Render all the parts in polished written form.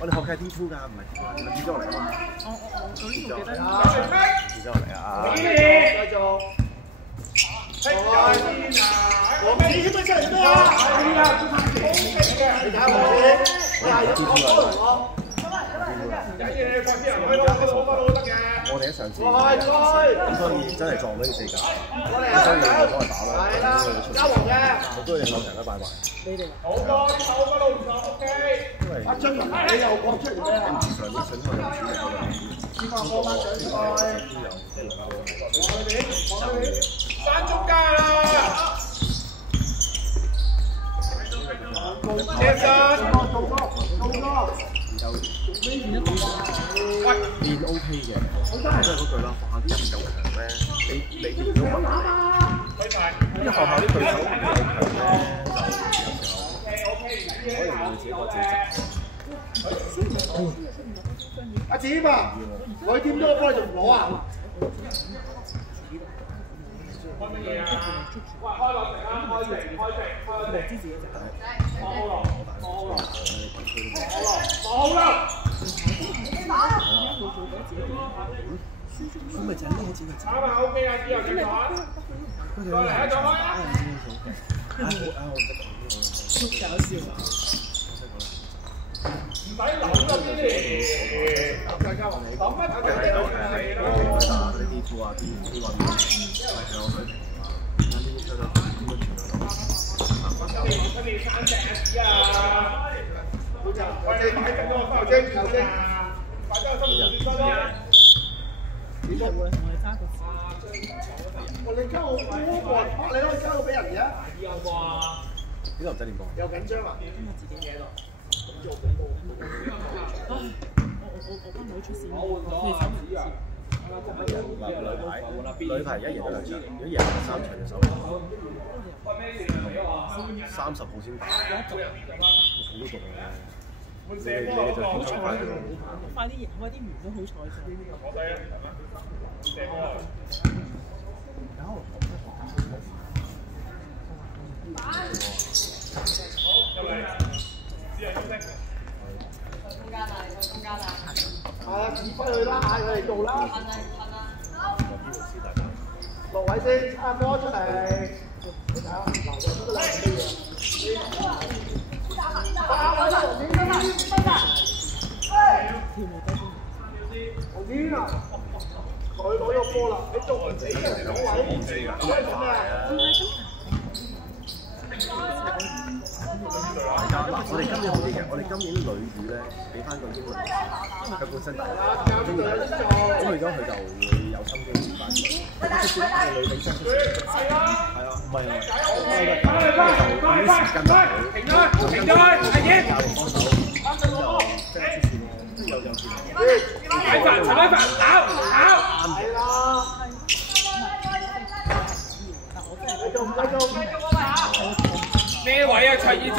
我哋學嘅係 D2 㗎，唔係跌咗落嚟啊嘛。我嗰啲唔記得。跌咗落嚟啊！繼續。我們你是不是什麼啊？你打我先，我係要講多我。我哋一上次，咁所以真係撞到啲四格，所以我幫佢打咯。係啦，交黃嘅，我都係兩成都拜拜。你哋好多啲手嗰度唔錯 ，OK。阿張文，你又講出嚟咩？唔似上啲水開有主力嗰兩邊。呢個波翻上去。翻中間啦！接上，練 OK 嘅，都係嗰句啦。學校啲人就強咧，你練到乜？因為學校啲對手唔係強咧，就有時候可能會自己個自己阿子啊，佢掂咗個波你仲唔攞啊？開乜嘢啊？哇！開落嚟啦！開食！知自己就放好落，放好落，放好啦！咁咪就係呢個字咪啱啊 ，OK 啊，之後點講？再嚟一個開啊！好搞笑啊！唔使諗啦，呢啲大家話諗乜睇得到係咯。打嗰啲 D2 啊、D1 係有水平啊，而家呢啲出得點樣傳到？佢哋三隻啊！好就喂，你睇緊嗰個球精，快啲去心先啦！你會同我哋揸個字。我你交我波，你可以交到俾人嘅。有啩？呢個唔使點講。有緊張啊？今日自己嘢咯。我幫女出線，佢哋手唔知啊。女排一贏咗兩場，如果贏3場就收。30號先打，好多局啊！你就輕鬆快啲咯。快啲贏，快啲完都好彩啫。係啊，指揮佢啦，嗌佢哋做啦。落位先，差波出嚟。你睇下，留咗出嚟啲嘢。紅天啊！佢攞咗波啦，你做唔死嘅攞位，做咩啊？我哋今年好啲嘅，我哋今年女羽咧俾翻個英文，佢本身大，咁而家佢就會有心機練翻。直接係女比賽出線，係啊，唔係啊，停咗，阿爺，幫手，就即係出線咯，即係有見。陳偉凡，打，係啦。咩位啊，徐以正？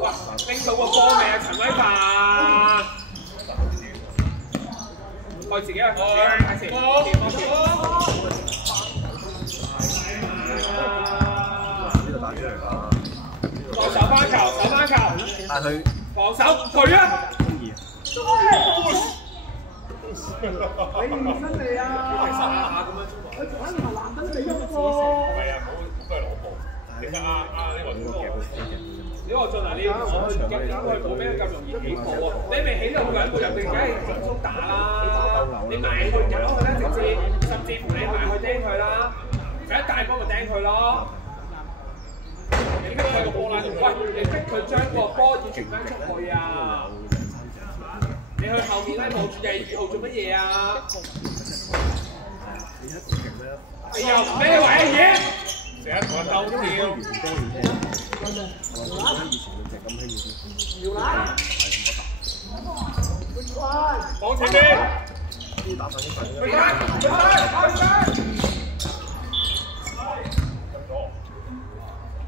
哇！拎到個波未啊，陳偉凡？我自己啊，自己睇先。呢度打出嚟啦。手翻球，但係佢防守佢啊！中意。你唔新嚟啊！佢仲喺度攔緊你一個。係啊，好都係攞波。其實呢個你話進嚟你唔好去冇咩咁容易起波喎。你未起到兩步入定，梗係集中打啦。你埋去搞佢啦，甚至乎你埋去釘佢啦，就一大波就釘佢咯。你逼佢個波啦，喂！你逼佢將個波要傳翻出去啊！你去後面咧望住廿2號做乜嘢啊？你又咩位啊嘢？成日同人鬥跳。往前邊。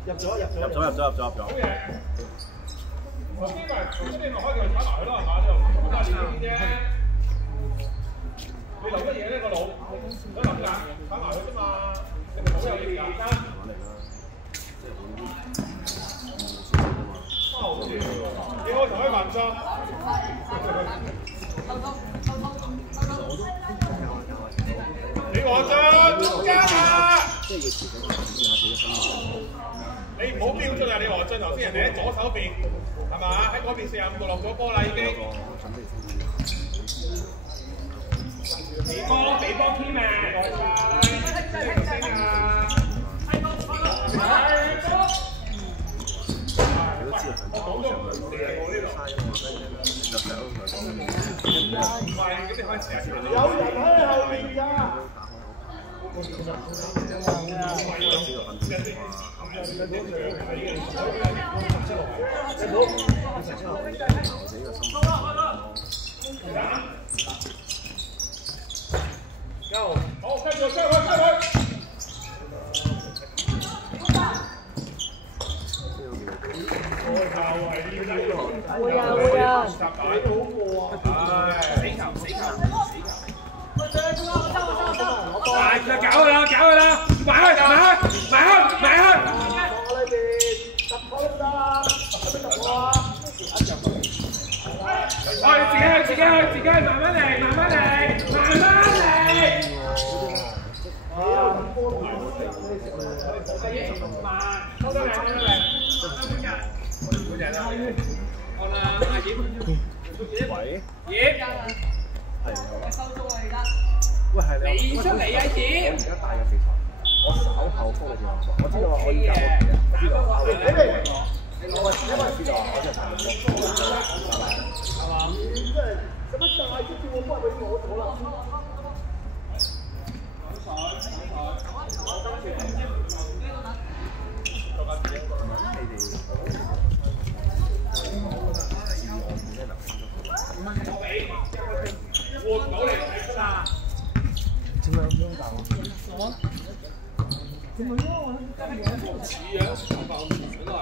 入咗。我呢個你落開佢打埋佢咯，係嘛？呢度咁多年啫。你留乜嘢呢個腦？想諗㗎？打埋佢啫。唔錯。李和俊加啊！即係要自己試下自己心態。你唔好標準啊！李和俊頭先人哋喺左手邊係嘛？喺嗰邊45度落咗波啦已經。俾波添啊！我講咗唔係我呢度。有人喺後面㗎。好，跟住，會啊！大腳搞佢啦！埋去！自己去，慢慢嚟。好啦，阿葉。喂。葉。係。喂，係你。你出嚟啊，葉！我而家帶緊比賽，我稍後覆你電話。我知道我依家我知道。我知道，我真係係嘛？使乜大隻叫我幫佢攞咗啦？換到嚟睇啦！點解咁樣搞？我點解我似啊？頭髮咁長都係。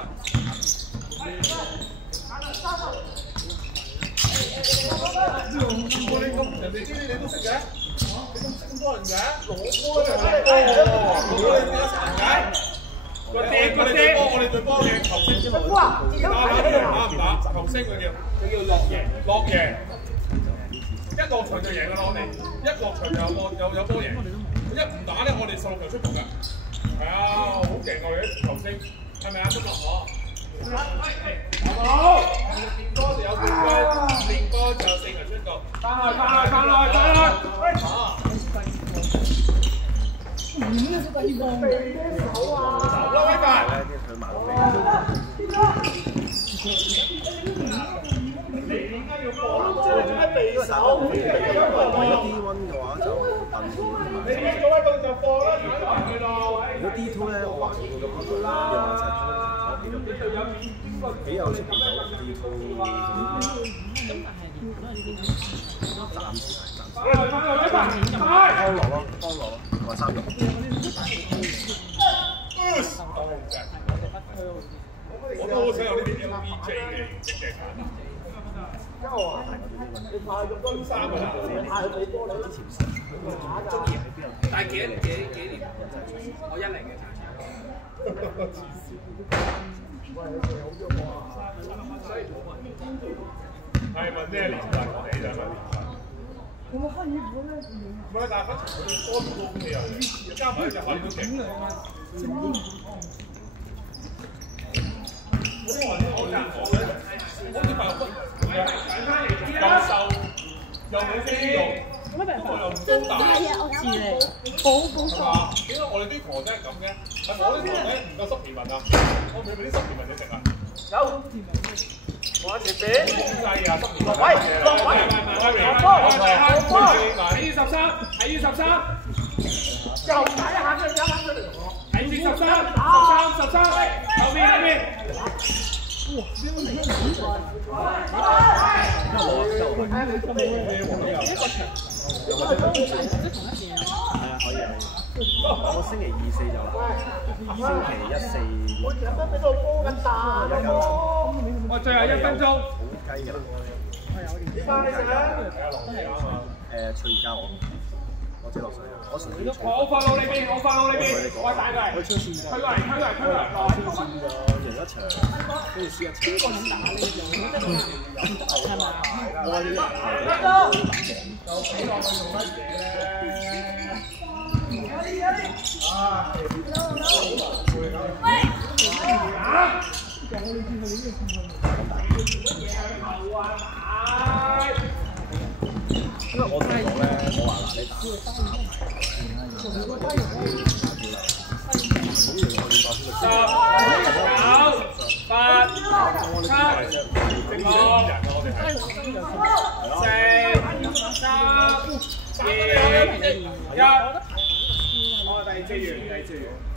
人哋啲你都識嘅，你咁多人嘅，攞波就係我哋隊波嘅球星先打唔打？球星佢叫落贏。一落場就贏㗎啦，我哋一落場就有波贏，一唔打咧，我哋16球出局㗎。係啊，好勁我哋啲球星，係咪啊？今日好，練波就有冠軍，練波就4球出局。翻來！走啦，威發！你點解要放？即係做咩避手？低溫嘅話就燉錢。你做一個就放啦，睇埋佢咯。如果 D2 咧，我懷疑佢咁樣又或者幾有出邊有 D2 嗰啲嘅。暫時方樂咯，我係3肉。我都好想有呢啲 LBJ 嘅形式嘅。你派咁多3個啦，你派佢波你之前中意喺邊度？但係幾年？我10嘅咋。係問咩年代？我哋就問年代。我們漢語不咧，唔係，但係佢多都 OK 啊，加埋就漢語都勁。我啲朋友又瘦又冇肌肉，又唔高大，點解我哋啲婆仔係咁嘅？係我啲婆仔唔夠濕皮紋啊！我俾啲濕皮紋你食啊！有。我前邊。係啊，濕皮紋。睇13，又打一下出嚟，睇13，後面。哇！邊個嚟嘅？我星期2、4就嚟，星期1、4。我成日都俾到波咁大。我最後1分鐘。好雞㗎。點解你食啊？隨而家我自己落水，我純粹。我放到呢邊。我帶佢嚟，我出線㗎，推過嚟，推過嚟，推過嚟，出線㗎，贏一場，跟住輸一場。邊個肯打呢樣？係咪啊？我話你就睇落去做乜嘢咧？因為我同你講咧，我話嗱，你打9、8、7、6、5、4、3、2、1，我第二次完，第二次完。